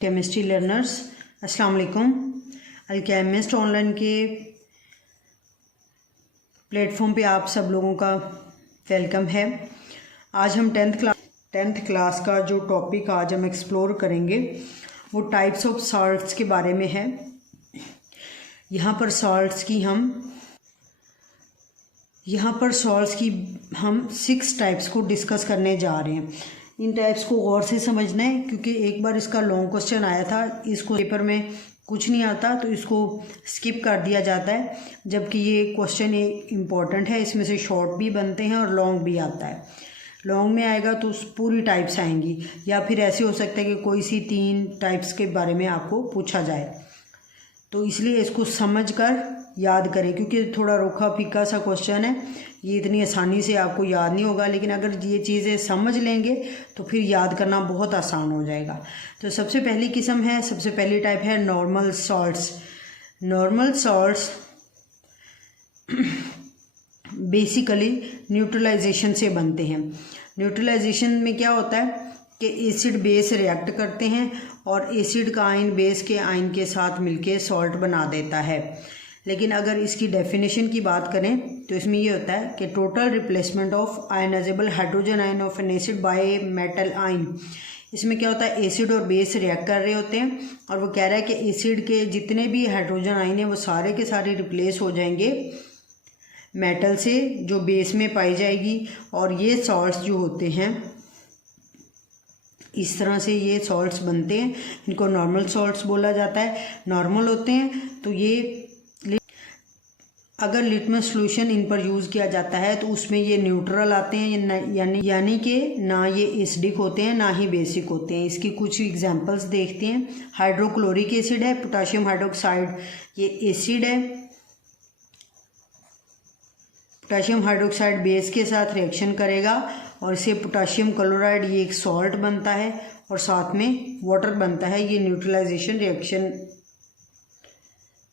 Chemistry learners अस्सलाम वालेकुम। Alchemist online के प्लेटफॉर्म पे आप सब लोगों का वेलकम है। आज हम टेंथ क्लास का जो टॉपिक आज हम एक्सप्लोर करेंगे वो टाइप्स ऑफ सॉल्ट्स के बारे में है। यहाँ पर सॉल्ट्स की हम 6 टाइप्स को डिस्कस करने जा रहे हैं। इन टाइप्स को गौर से समझना है क्योंकि एक बार इसका लॉन्ग क्वेश्चन आया था, इसको पेपर में कुछ नहीं आता तो इसको स्किप कर दिया जाता है, जबकि ये क्वेश्चन इम्पॉर्टेंट है। इसमें से शॉर्ट भी बनते हैं और लॉन्ग भी आता है। लॉन्ग में आएगा तो पूरी टाइप्स आएंगी, या फिर ऐसे हो सकता है कि कोई सी 3 टाइप्स के बारे में आपको पूछा जाए। तो इसलिए इसको समझ कर याद करें, क्योंकि थोड़ा रूखा फीका सा क्वेश्चन है, ये इतनी आसानी से आपको याद नहीं होगा। लेकिन अगर ये चीज़ें समझ लेंगे तो फिर याद करना बहुत आसान हो जाएगा। तो सबसे पहली टाइप है normal salts. Normal salts basically neutralization से बनते हैं। न्यूट्रलाइजेशन में क्या होता है कि एसिड बेस रिएक्ट करते हैं और एसिड का आयन बेस के आयन के साथ मिलके सॉल्ट बना देता है। लेकिन अगर इसकी डेफिनेशन की बात करें तो इसमें ये होता है कि total replacement of ionizable hydrogen ion of an acid by metal ion. इसमें क्या होता है, एसिड और बेस रिएक्ट कर रहे होते हैं और वो कह रहा है कि एसिड के जितने भी हाइड्रोजन आयन हैं वो सारे के सारे रिप्लेस हो जाएंगे मेटल से जो बेस में पाई जाएगी। और ये सॉल्ट्स जो होते हैं इस तरह से ये सॉल्ट्स बनते हैं, इनको नॉर्मल सॉल्ट्स बोला जाता है। नॉर्मल होते हैं तो ये अगर लिटमस सॉल्यूशन इन पर यूज़ किया जाता है तो उसमें ये न्यूट्रल आते हैं, यानी कि ना ये एसिडिक होते हैं ना ही बेसिक होते हैं। इसकी कुछ एग्जांपल्स देखते हैं। हाइड्रोक्लोरिक एसिड है, पोटाशियम हाइड्रोक्साइड ये एसिड है। पोटाशियम हाइड्रोक्साइड बेस के साथ रिएक्शन करेगा और इससे पोटाशियम क्लोराइड ये एक सॉल्ट बनता है और साथ में वाटर बनता है। ये न्यूट्रलाइजेशन रिएक्शन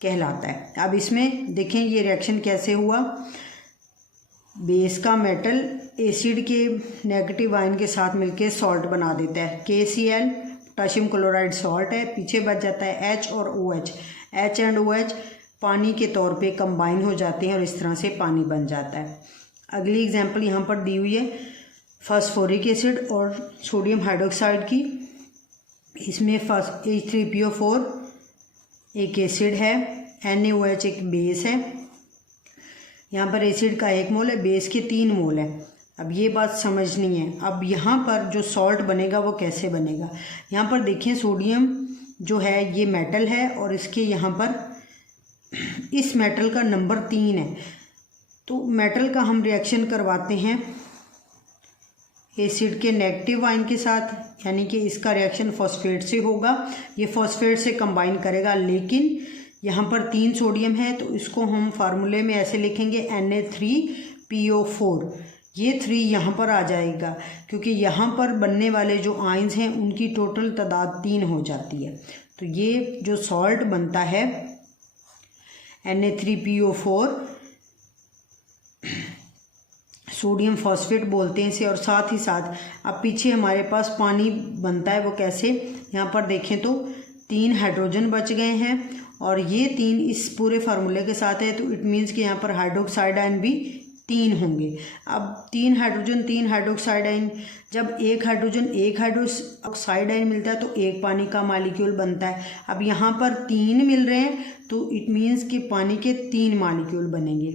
कहलाता है। अब इसमें देखें ये रिएक्शन कैसे हुआ। बेस का मेटल एसिड के नेगेटिव आयन के साथ मिलके सॉल्ट बना देता है। KCl पोटाशियम क्लोराइड सॉल्ट है, पीछे बच जाता है H और OH। H एंड OH पानी के तौर पे कंबाइन हो जाते हैं और इस तरह से पानी बन जाता है। अगली एग्जांपल यहाँ पर दी हुई है फास्फोरिक एसिड और सोडियम हाइड्रोक्साइड की। इसमें H3PO4 एक एसिड है, NaOH एक बेस है। यहाँ पर एसिड का 1 मोल है, बेस के 3 मोल है। अब ये बात समझनी है। अब यहाँ पर जो सॉल्ट बनेगा वो कैसे बनेगा। यहाँ पर देखिए सोडियम जो है ये मेटल है और इसके यहाँ पर इस मेटल का नंबर 3 है। तो मेटल का हम रिएक्शन करवाते हैं एसिड के नेगेटिव आयन के साथ, यानी कि इसका रिएक्शन फॉस्फेट से होगा। ये फॉस्फेट से कंबाइन करेगा, लेकिन यहाँ पर 3 सोडियम है तो इसको हम फार्मूले में ऐसे लिखेंगे Na3PO4। ये 3 यहाँ पर आ जाएगा क्योंकि यहाँ पर बनने वाले जो आयन्स हैं उनकी टोटल तादाद 3 हो जाती है। तो ये जो सॉल्ट बनता है Na3PO4 सोडियम फॉस्फेट बोलते हैं इसे। और साथ ही साथ अब पीछे हमारे पास पानी बनता है, वो कैसे, यहाँ पर देखें तो 3 हाइड्रोजन बच गए हैं और ये 3 इस पूरे फार्मूले के साथ है। तो इट मीन्स कि यहाँ पर हाइड्रोक्साइड आयन भी 3 होंगे। अब 3 हाइड्रोक्साइड आयन, जब एक हाइड्रोक्साइड आयन मिलता है तो एक पानी का मॉलिक्यूल बनता है। अब यहाँ पर 3 मिल रहे हैं तो इट मीन्स कि पानी के 3 मॉलिक्यूल बनेंगे।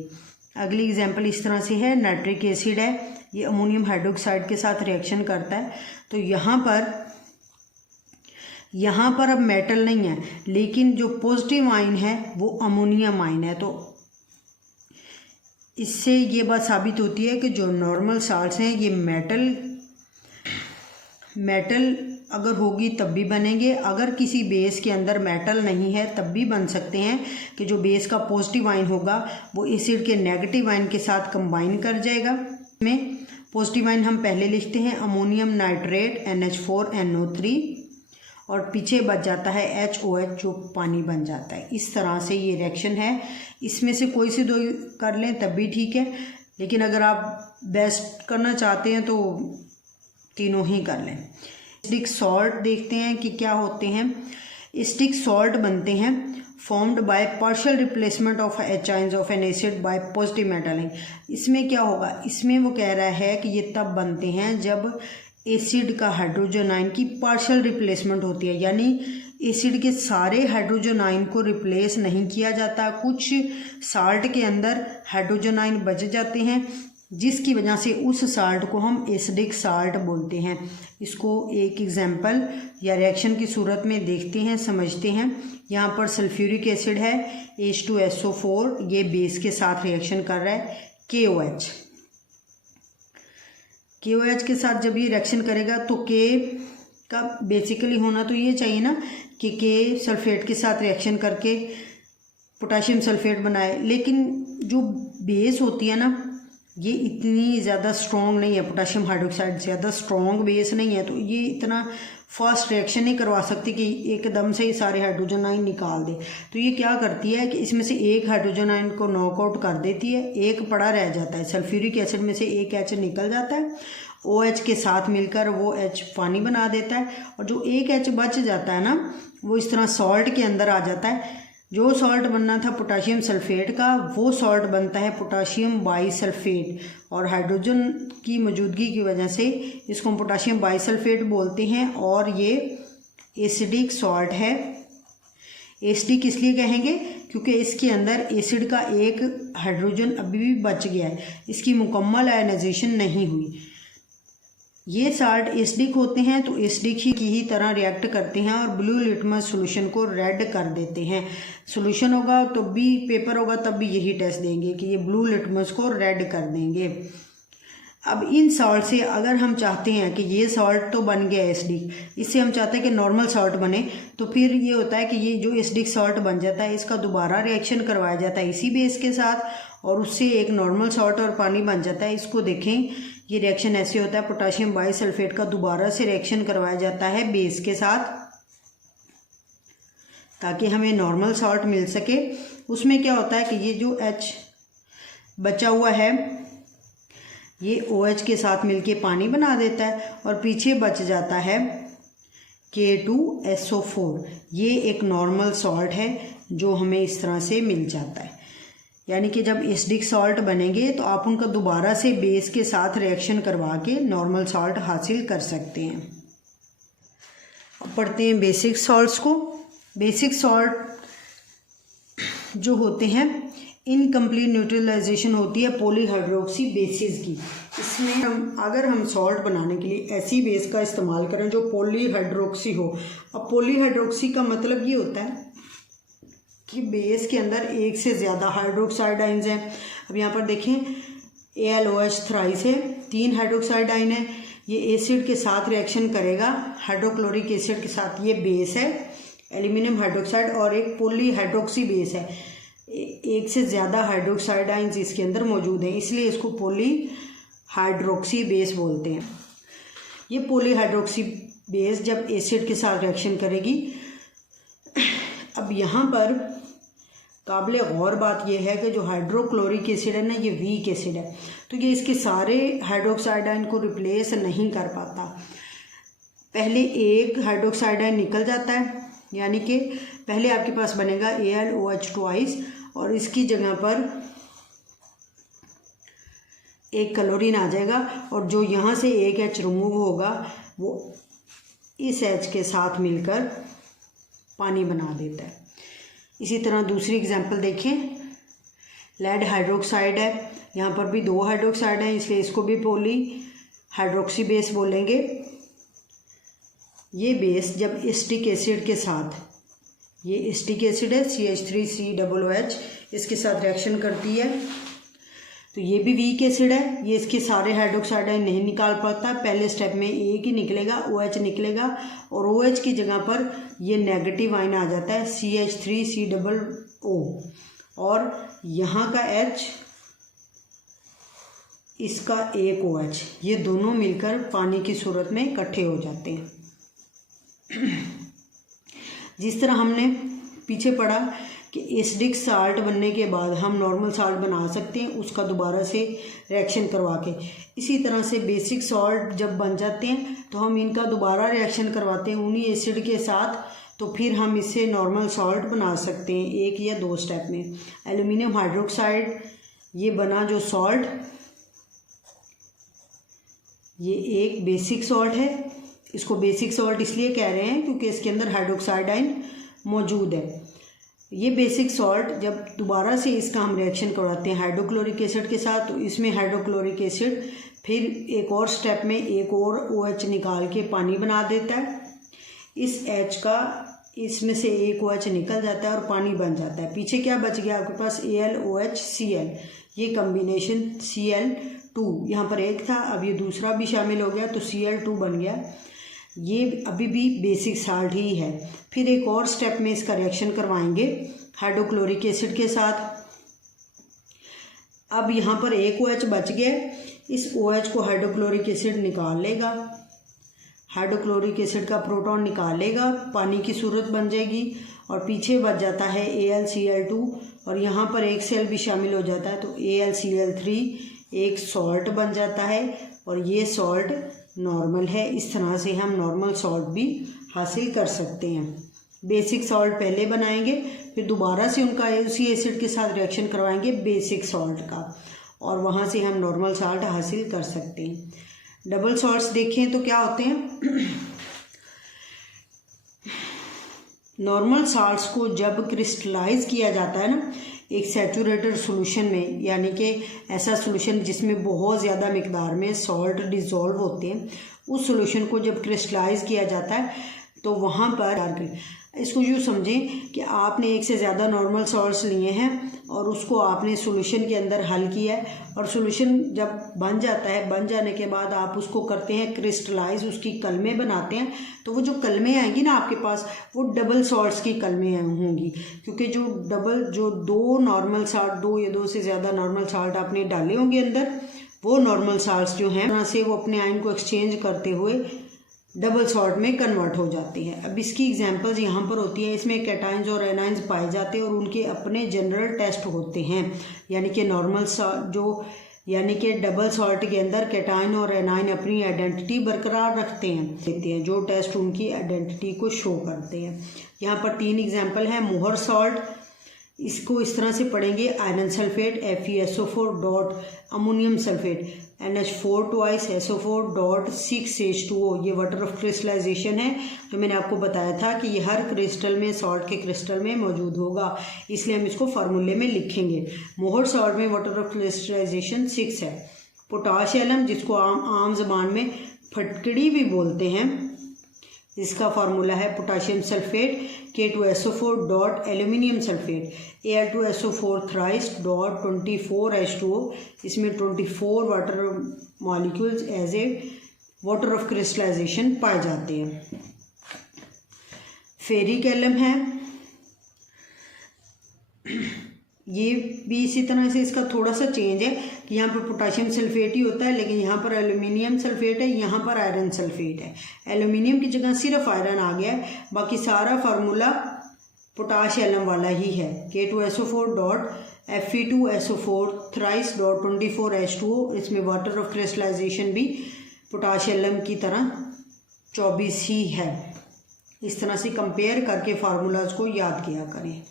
अगली एग्जांपल इस तरह से है, नाइट्रिक एसिड है, ये अमोनियम हाइड्रोक्साइड के साथ रिएक्शन करता है। तो यहाँ पर अब मेटल नहीं है, लेकिन जो पॉजिटिव आयन है वो अमोनियम आयन है। तो इससे ये बात साबित होती है कि जो नॉर्मल सॉल्ट्स हैं ये मेटल अगर होगी तब भी बनेंगे, अगर किसी बेस के अंदर मेटल नहीं है तब भी बन सकते हैं कि जो बेस का पॉजिटिव आयन होगा वो एसिड के नेगेटिव आयन के साथ कंबाइन कर जाएगा। में पॉजिटिव आयन हम पहले लिखते हैं अमोनियम नाइट्रेट NH4NO3 और पीछे बच जाता है HOH जो पानी बन जाता है। इस तरह से ये रिएक्शन है। इसमें से कोई से 2 कर लें तब भी ठीक है, लेकिन अगर आप बेस्ट करना चाहते हैं तो तीनों ही कर लें। एसिडिक सॉल्ट देखते हैं कि क्या होते हैं। एसिडिक सॉल्ट बनते हैं formed by partial replacement of H ions of an acid bye positive metal ion. इसमें क्या होगा, इसमें वो कह रहा है कि ये तब बनते हैं जब एसिड का हाइड्रोजन आयन की पार्शियल रिप्लेसमेंट होती है, यानी एसिड के सारे हाइड्रोजन आयन को रिप्लेस नहीं किया जाता, कुछ साल्ट के अंदर हाइड्रोजन आयन बच जाते हैं, जिसकी वजह से उस साल्ट को हम एसिडिक साल्ट बोलते हैं। इसको एक एग्जांपल या रिएक्शन की सूरत में देखते हैं, समझते हैं। यहाँ पर सल्फ्यूरिक एसिड है H2SO4, ये बेस के साथ रिएक्शन कर रहा है KOH के साथ। जब ये रिएक्शन करेगा तो K का बेसिकली होना तो ये चाहिए ना कि K सल्फेट के साथ रिएक्शन करके पोटाशियम सल्फेट बनाए, लेकिन जो बेस होती है ना ये इतनी ज़्यादा स्ट्रॉन्ग नहीं है, पोटाशियम हाइड्रोक्साइड ज़्यादा स्ट्रॉन्ग बेस नहीं है, तो ये इतना फास्ट रिएक्शन नहीं करवा सकती कि एकदम से ही सारे हाइड्रोजन आयन निकाल दे। तो ये क्या करती है कि इसमें से एक हाइड्रोजन आयन को नॉकआउट कर देती है, एक पड़ा रह जाता है। सल्फ्यूरिक एसिड में से एक H निकल जाता है, OH के साथ मिलकर वो H पानी बना देता है, और जो एक H बच जाता है ना वो इस तरह सॉल्ट के अंदर आ जाता है। जो सॉल्ट बनना था पोटाशियम सल्फेट का, वो सॉल्ट बनता है पोटाशियम बाईसल्फेट, और हाइड्रोजन की मौजूदगी की वजह से इसको हम पोटाशियम बाईसल्फेट बोलते हैं, और ये एसिडिक सॉल्ट है। एसिडिक इसलिए कहेंगे क्योंकि इसके अंदर एसिड का एक हाइड्रोजन अभी भी बच गया है, इसकी मुकम्मल आयनाइजेशन नहीं हुई। ये साल्ट एसिडिक होते हैं तो एसिडिक की ही तरह रिएक्ट करते हैं और ब्लू लिटमस सॉल्यूशन को रेड कर देते हैं। सॉल्यूशन होगा तो भी, पेपर होगा तब भी यही टेस्ट देंगे कि ये ब्लू लिटमस को रेड कर देंगे। अब इन सॉल्ट से अगर हम चाहते हैं कि ये सॉल्ट तो बन गया एसिडिक, इससे हम चाहते हैं कि नॉर्मल सॉल्ट बने, तो फिर ये होता है कि ये जो एसिडिक सॉल्ट बन जाता है इसका दोबारा रिएक्शन करवाया जाता है इसी बेस के साथ, और उससे एक नॉर्मल सॉल्ट और पानी बन जाता है। इसको देखें, ये रिएक्शन ऐसे होता है, पोटाशियम बाईसल्फेट का दोबारा से रिएक्शन करवाया जाता है बेस के साथ ताकि हमें नॉर्मल सॉल्ट मिल सके। उसमें क्या होता है कि ये जो H बचा हुआ है ये OH के साथ मिलके पानी बना देता है, और पीछे बच जाता है K2SO4। ये एक नॉर्मल सॉल्ट है जो हमें इस तरह से मिल जाता है। यानी कि जब एसिडिक सॉल्ट बनेंगे तो आप उनका दोबारा से बेस के साथ रिएक्शन करवा के नॉर्मल सॉल्ट हासिल कर सकते हैं। अब पढ़ते हैं बेसिक सॉल्ट्स को। बेसिक सॉल्ट जो होते हैं, इनकम्प्लीट न्यूट्रलाइजेशन होती है पॉलीहाइड्रोक्सी बेसिस की। इसमें अगर हम सॉल्ट बनाने के लिए ऐसी बेस का इस्तेमाल करें जो पॉलीहाइड्रोक्सी हो। अब पॉलीहाइड्रोक्सी का मतलब ये होता है कि बेस के अंदर एक से ज़्यादा हाइड्रोक्साइड आयंस हैं। अब यहाँ पर देखें AlOH थ्राइस है, 3 हाइड्रोक्साइड आयन है। ये एसिड के साथ रिएक्शन करेगा, हाइड्रोक्लोरिक एसिड के साथ। ये बेस है एल्यूमिनियम हाइड्रोक्साइड, और एक पॉलीहाइड्रोक्सी बेस है। एक से ज़्यादा हाइड्रोक्साइड आयंस इसके अंदर मौजूद हैं, इसलिए इसको पॉलीहाइड्रोक्सी बेस बोलते हैं। ये पॉलीहाइड्रोक्सी बेस जब एसिड के साथ रिएक्शन करेगी, अब यहाँ पर काबिल गौर बात यह है कि जो हाइड्रोक्लोरिक एसिड है ना, ये वीक एसिड है, तो ये इसके सारे हाइड्रोक्साइड आयन को रिप्लेस नहीं कर पाता। पहले एक हाइड्रोक्साइड आयन निकल जाता है, यानी कि पहले आपके पास बनेगा AlOH ट्वाइस, और इसकी जगह पर एक क्लोरीन आ जाएगा, और जो यहाँ से एक H रिमूव होगा वो इस H के साथ मिलकर पानी बना देता है। इसी तरह दूसरी एग्जांपल देखें, लेड हाइड्रोक्साइड है, यहाँ पर भी 2 हाइड्रोक्साइड हैं, इसलिए इसको भी पॉलीहाइड्रोक्सी बेस बोलेंगे। ये बेस जब एसिटिक एसिड के साथ, ये एसिटिक एसिड है CH3COOH, इसके साथ रिएक्शन करती है तो ये भी वीक एसिड है, ये इसके सारे हाइड्रोक्साइड आयन नहीं निकाल पाता। पहले स्टेप में एक ही निकलेगा, OH निकलेगा, और OH की जगह पर ये नेगेटिव आयन आ जाता है CH3COO, और यहाँ का H, इसका एक OH, ये दोनों मिलकर पानी की सूरत में इकट्ठे हो जाते हैं। जिस तरह हमने पीछे पढ़ा कि एसिडिक साल्ट बनने के बाद हम नॉर्मल साल्ट बना सकते हैं उसका दोबारा से रिएक्शन करवा के। इसी तरह से बेसिक सॉल्ट जब बन जाते हैं तो हम इनका दोबारा रिएक्शन करवाते हैं उन्हीं एसिड के साथ, तो फिर हम इससे नॉर्मल सॉल्ट बना सकते हैं 1 या 2 स्टेप में। एल्यूमिनियम हाइड्रोक्साइड ये बना जो सॉल्ट, ये एक बेसिक सॉल्ट है। इसको बेसिक सॉल्ट इसलिए कह रहे हैं क्योंकि इसके अंदर हाइड्रोक्साइड आयन मौजूद है। ये बेसिक सॉल्ट जब दोबारा से इसका हम रिएक्शन करवाते हैं हाइड्रोक्लोरिक एसिड के साथ, तो इसमें हाइड्रोक्लोरिक एसिड फिर एक और स्टेप में एक और OH निकाल के पानी बना देता है। इस H का इसमें से एक OH निकल जाता है और पानी बन जाता है। पीछे क्या बच गया आपके पास, AlOH Cl, ये कम्बिनेशन Cl2, यहाँ पर एक था अब ये दूसरा भी शामिल हो गया तो Cl2 बन गया। ये अभी भी बेसिक साल्ट ही है। फिर एक और स्टेप में इसका रिएक्शन करवाएंगे हाइड्रोक्लोरिक एसिड के साथ। अब यहाँ पर एक OH बच गया, इस OH को हाइड्रोक्लोरिक एसिड निकाल लेगा, हाइड्रोक्लोरिक एसिड का प्रोटॉन निकाल लेगा, पानी की सूरत बन जाएगी और पीछे बच जाता है AlCl2 और यहाँ पर एक सेल भी शामिल हो जाता है तो AlCl3 एक सॉल्ट बन जाता है और ये सॉल्ट नॉर्मल है। इस तरह से हम नॉर्मल सॉल्ट भी हासिल कर सकते हैं। बेसिक सॉल्ट पहले बनाएंगे, फिर दोबारा से उनका उसी एसिड के साथ रिएक्शन करवाएंगे बेसिक सॉल्ट का, और वहाँ से हम नॉर्मल सॉल्ट हासिल कर सकते हैं। डबल सॉल्ट्स देखें तो क्या होते हैं। नॉर्मल सॉल्ट्स को जब क्रिस्टलाइज किया जाता है ना एक सैचुरेटेड सॉल्यूशन में, यानी कि ऐसा सॉल्यूशन जिसमें बहुत ज़्यादा मिकदार में सॉल्ट डिज़ोल्व होते हैं, उस सॉल्यूशन को जब क्रिस्टलाइज किया जाता है तो वहाँ पर इसको यूँ समझें कि आपने एक से ज़्यादा नॉर्मल सॉल्ट्स लिए हैं और उसको आपने सॉल्यूशन के अंदर हल किया है, और सॉल्यूशन जब बन जाता है, बन जाने के बाद आप उसको करते हैं क्रिस्टलाइज, उसकी कलमें बनाते हैं, तो वो जो कलमें आएंगी ना आपके पास वो डबल सॉल्ट्स की कलमें होंगी, क्योंकि जो 2 नॉर्मल सॉल्ट, 2 या 2 से ज़्यादा नॉर्मल सॉल्ट आपने डाले होंगे अंदर, वो नॉर्मल सॉल्ट्स जो हैं तरह से वो अपने आयन को एक्सचेंज करते हुए डबल सॉल्ट में कन्वर्ट हो जाती है। अब इसकी एग्जांपल्स यहाँ पर होती है, इसमें कैटाइंस और एनाइंस पाए जाते हैं और उनके अपने जनरल टेस्ट होते हैं, यानी कि नॉर्मल यानी कि डबल सॉल्ट के अंदर कैटाइन और एनाइन अपनी आइडेंटिटी बरकरार रखते हैं, जो टेस्ट उनकी आइडेंटिटी को शो करते हैं। यहाँ पर 3 एग्जाम्पल हैं। मोहर सॉल्ट, इसको इस तरह से पढ़ेंगे, iron sulphate FeSO4 dot ammonium sulphate NH4 twice SO4 dot 6H2O, ये वाटर ऑफ क्रिस्टलाइजेशन है जो मैंने आपको बताया था कि ये हर क्रिस्टल में, सॉल्ट के क्रिस्टल में मौजूद होगा, इसलिए हम इसको फार्मूले में लिखेंगे। मोहर सॉल्ट में वाटर ऑफ क्रिस्टलाइजेशन 6 है। पोटाश एलम, जिसको आम ज़बान में फटकड़ी भी बोलते हैं, इसका फार्मूला है potassium sulphate K2SO4 dot aluminium sulphate Al2SO4 thrice dot 24H2O, इसमें 24 water molecules as a water of crystallization पाए जाते हैं। फेरिक एलम है, ये भी इसी तरह से, इसका थोड़ा सा चेंज है कि यहाँ पर पोटाशियम सल्फेट ही होता है, लेकिन यहाँ पर एल्यूमिनियम सल्फेट है, यहाँ पर आयरन सल्फेट है। एल्यूमिनियम की जगह सिर्फ आयरन आ गया है, बाकी सारा फार्मूला पोटाश एलम वाला ही है। K2SO4 dot Fe2SO4 thrice dot 24H2O, इसमें वाटर ऑफ क्रिस्टलाइजेशन भी पोटाश एलम की तरह 24 ही है। इस तरह से कंपेयर करके फार्मूलाज को याद किया करें।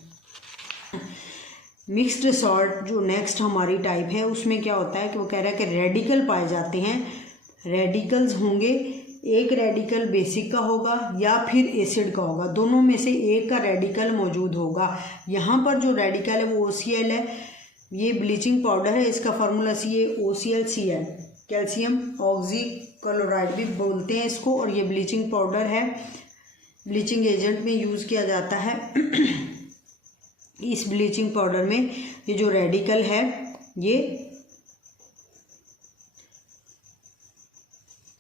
मिक्स्ड सॉल्ट जो नेक्स्ट हमारी टाइप है, उसमें क्या होता है कि वो कह रहा है कि रेडिकल पाए जाते हैं। रेडिकल्स होंगे, एक रेडिकल बेसिक का होगा या फिर एसिड का होगा, दोनों में से एक का रेडिकल मौजूद होगा। यहाँ पर जो रेडिकल है वो OCl है, ये ब्लीचिंग पाउडर है, इसका फार्मूला OClCl, कैल्शियम ऑक्सीक्लोराइड भी बोलते हैं इसको, और ये ब्लीचिंग पाउडर है, ब्लीचिंग एजेंट में यूज़ किया जाता है। इस ब्लीचिंग पाउडर में ये जो रेडिकल है ये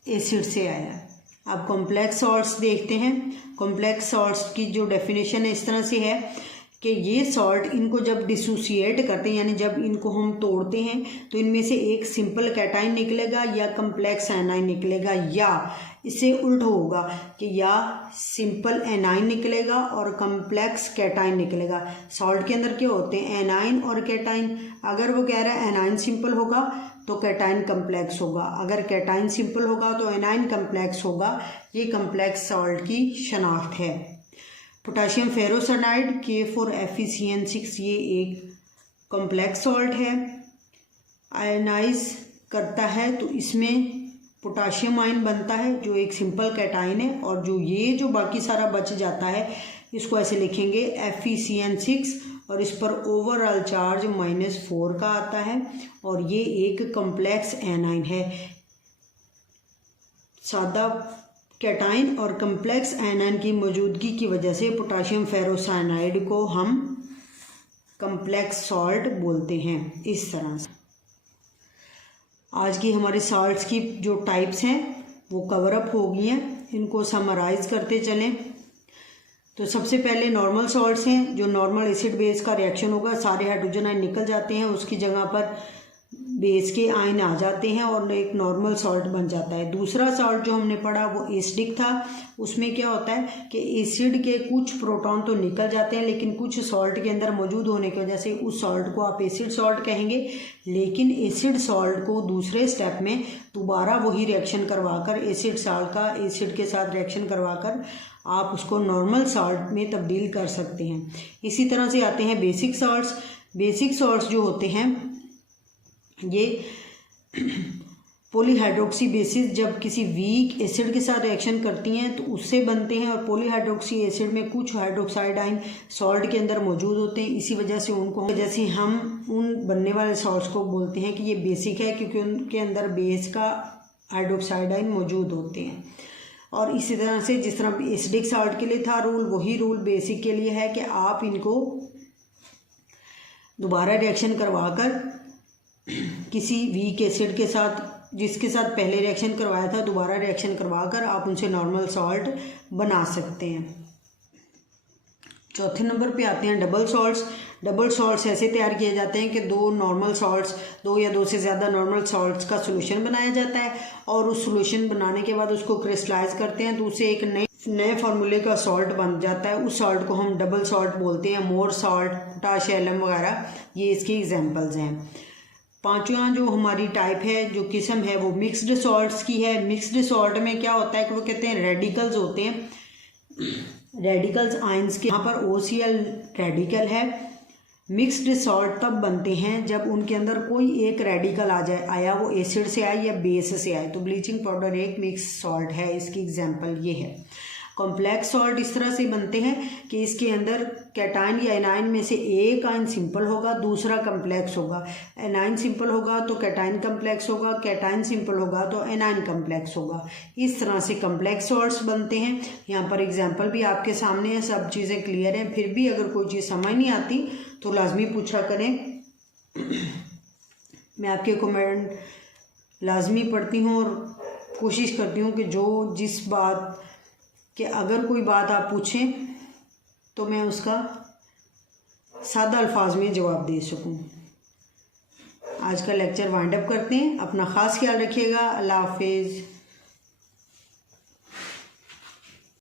एसिड से आया। अब कॉम्प्लेक्स सॉल्ट्स देखते हैं। कॉम्प्लेक्स सॉल्ट्स की जो डेफिनेशन है इस तरह से है कि ये सॉल्ट, इनको जब डिसोसिएट करते हैं, यानी जब इनको हम तोड़ते हैं, तो इनमें से एक सिंपल कैटाइन निकलेगा या कम्प्लेक्स एनाइन निकलेगा, या इससे उल्ट होगा कि या सिंपल एनाइन निकलेगा और कम्प्लेक्स कैटाइन निकलेगा। सॉल्ट के अंदर क्या होते हैं, एनाइन और कैटाइन। अगर वो कह रहा है एनाइन सिंपल होगा तो कैटाइन कम्प्लेक्स होगा, अगर कैटाइन सिंपल होगा तो एनाइन कम्प्लेक्स होगा। ये कम्प्लेक्स सॉल्ट की शनाख्त है। पोटाशियम फेरोसाइनाइड K4FeCN6 ये एक कम्प्लेक्स सॉल्ट है। आयनाइज करता है तो इसमें पोटाशियम आयन बनता है जो एक सिंपल कैटाइन है, और जो बाकी सारा बच जाता है इसको ऐसे लिखेंगे FeCN6 और इस पर ओवरऑल चार्ज -4 का आता है, और ये एक कम्प्लेक्स एनाइन है। सादा कैटाइन और कम्प्लेक्स एनाइन की मौजूदगी की वजह से पोटाशियम फेरोसाइनाइड को हम कम्प्लेक्स सॉल्ट बोलते हैं। इस तरह से आज की हमारे सॉल्ट्स की जो टाइप्स हैं वो कवर अप हो गई हैं, इनको समराइज करते चलें। तो सबसे पहले नॉर्मल सॉल्ट्स हैं, जो नॉर्मल एसिड बेस का रिएक्शन होगा, सारे हाइड्रोजन आयन निकल जाते हैं, उसकी जगह पर बेस के आयन आ जाते हैं और एक नॉर्मल सॉल्ट बन जाता है। दूसरा सॉल्ट जो हमने पढ़ा वो एसिडिक था, उसमें क्या होता है कि एसिड के कुछ प्रोटॉन तो निकल जाते हैं, लेकिन कुछ सॉल्ट के अंदर मौजूद होने की वजह से उस सॉल्ट को आप एसिड सॉल्ट कहेंगे। लेकिन एसिड सॉल्ट को दूसरे स्टेप में दोबारा वही रिएक्शन करवाकर एसिड सॉल्ट का एसिड के साथ रिएक्शन करवाकर आप उसको नॉर्मल सॉल्ट में तब्दील कर सकते हैं। इसी तरह से आते हैं बेसिक सॉल्ट्स। बेसिक सॉल्ट्स जो होते हैं ये पॉलीहाइड्रोक्सी बेसिस जब किसी वीक एसिड के साथ रिएक्शन करती हैं तो उससे बनते हैं, और पॉलीहाइड्रोक्सी एसिड में कुछ हाइड्रोक्साइड आयन सॉल्ट के अंदर मौजूद होते हैं। इसी वजह से हम उन बनने वाले सॉल्ट्स को बोलते हैं कि ये बेसिक है, क्योंकि उनके अंदर बेस का हाइड्रोक्साइड आयन मौजूद होते हैं। और इसी तरह से जिस तरह एसिडिक सॉल्ट के लिए था रूल, वही रूल बेसिक के लिए है कि आप इनको दोबारा रिएक्शन करवाकर किसी वीक एसिड के साथ जिसके साथ पहले रिएक्शन करवाया था दोबारा रिएक्शन करवाकर आप उनसे नॉर्मल सॉल्ट बना सकते हैं। चौथे नंबर पे आते हैं डबल सॉल्ट्स। डबल सॉल्ट्स ऐसे तैयार किए जाते हैं कि दो या दो से ज़्यादा नॉर्मल सॉल्ट्स का सोल्यूशन बनाया जाता है, और उस सोल्यूशन बनाने के बाद उसको क्रिस्टलाइज करते हैं तो उससे एक नए फार्मूले का सॉल्ट बन जाता है। उस सॉल्ट को हम डबल सॉल्ट बोलते हैं। मोर सॉल्ट, पोटाश, एलम वगैरह ये इसके एग्जाम्पल्स हैं। पांचवा जो हमारी टाइप है, जो किस्म है, वो मिक्स्ड सॉल्ट्स की है। मिक्स्ड सॉल्ट में क्या होता है कि वो कहते हैं रेडिकल्स होते हैं, रेडिकल्स आयंस के। यहाँ पर OCl रेडिकल है। मिक्स्ड सॉल्ट तब बनते हैं जब उनके अंदर कोई एक रेडिकल आया वो एसिड से आए या बेस से आए, तो ब्लीचिंग पाउडर एक मिक्स सॉल्ट है, इसकी एग्जांपल ये है। कॉम्प्लेक्स सॉल्ट इस तरह से बनते हैं कि इसके अंदर कैटाइन या एनाइन में से एक आयन सिंपल होगा, दूसरा कम्प्लेक्स होगा। एनाइन सिंपल होगा तो कैटाइन कम्प्लेक्स होगा, कैटाइन सिंपल होगा तो एनाइन कम्प्लेक्स होगा। इस तरह से कम्प्लेक्स सॉल्ट्स बनते हैं। यहाँ पर एग्जांपल भी आपके सामने है, सब चीज़ें क्लियर हैं। फिर भी अगर कोई चीज़ समझ नहीं आती तो लाजमी पूछा करें। मैं आपके कमेंट लाजमी पढ़ती हूँ और कोशिश करती हूँ कि जिस बात कि अगर कोई बात आप पूछें तो मैं उसका सादा अल्फाज में जवाब दे सकूं। आज का लेक्चर वाइंड अप करते हैं। अपना ख़ास ख्याल रखिएगा। अल्लाह हाफिज़।